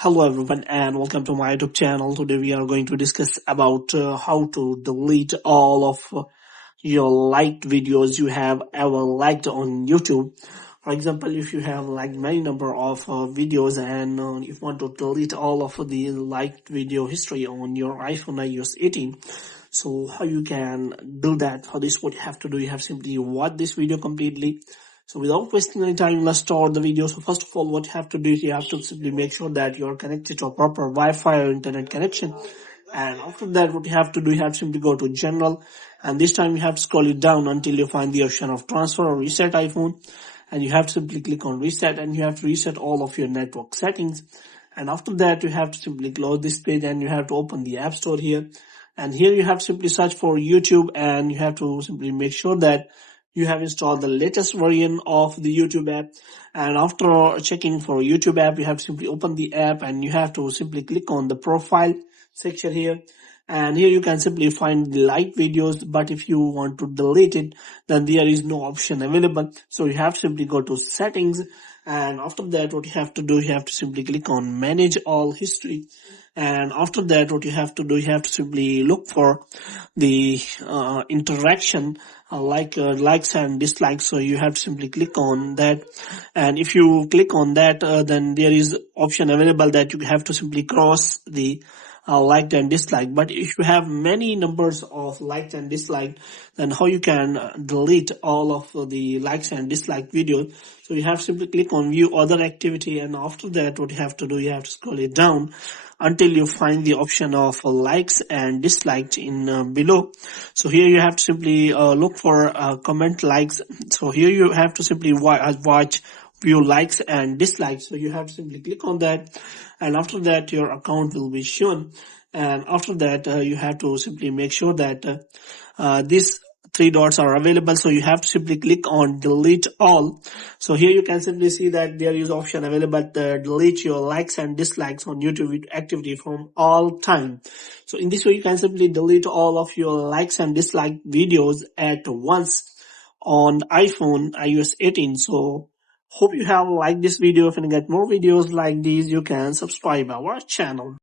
Hello everyone and welcome to my YouTube channel. Today we are going to discuss about how to delete all of your liked videos you have ever liked on YouTube. For example, if you have liked many number of videos and you want to delete all of the liked video history on your iPhone iOS 18. So how you can do that? For this, what you have to do, you have simply watch this video completely. So without wasting any time, let's start the video. So first of all, what you have to do is you have to simply make sure that you're connected to a proper Wi-Fi or internet connection. And after that, what you have to do, you have to simply go to General. And this time you have to scroll it down until you find the option of Transfer or Reset iPhone. And you have to simply click on Reset and you have to reset all of your network settings. And after that, you have to simply close this page and you have to open the App Store here. And here you have to simply search for YouTube and you have to simply make sure that you have installed the latest version of the YouTube app. And after checking for YouTube app, you have to simply open the app and you have to simply click on the profile section here. And here you can simply find the liked videos, but if you want to delete it, then there is no option available. So you have to simply go to settings. And after that, what you have to do, you have to simply click on manage all history. And after that, what you have to do, you have to simply look for the interaction likes and dislikes. So you have to simply click on that. And if you click on that, then there is option available that you have to simply cross the liked and disliked. But if you have many numbers of liked and disliked, then how you can delete all of the likes and disliked videos? So you have to simply click on view other activity, and after that what you have to do, you have to scroll it down until you find the option of likes and disliked in below. So here you have to simply look for comment likes. So here you have to simply watch view likes and dislikes. So you have to simply click on that, and after that your account will be shown. And after that you have to simply make sure that these three dots are available. So you have to simply click on delete all. So here you can simply see that there is option available to delete your likes and dislikes on YouTube activity from all time. So in this way you can simply delete all of your likes and dislike videos at once on iPhone iOS 18. So hope you have liked this video. If you get more videos like these, you can subscribe our channel.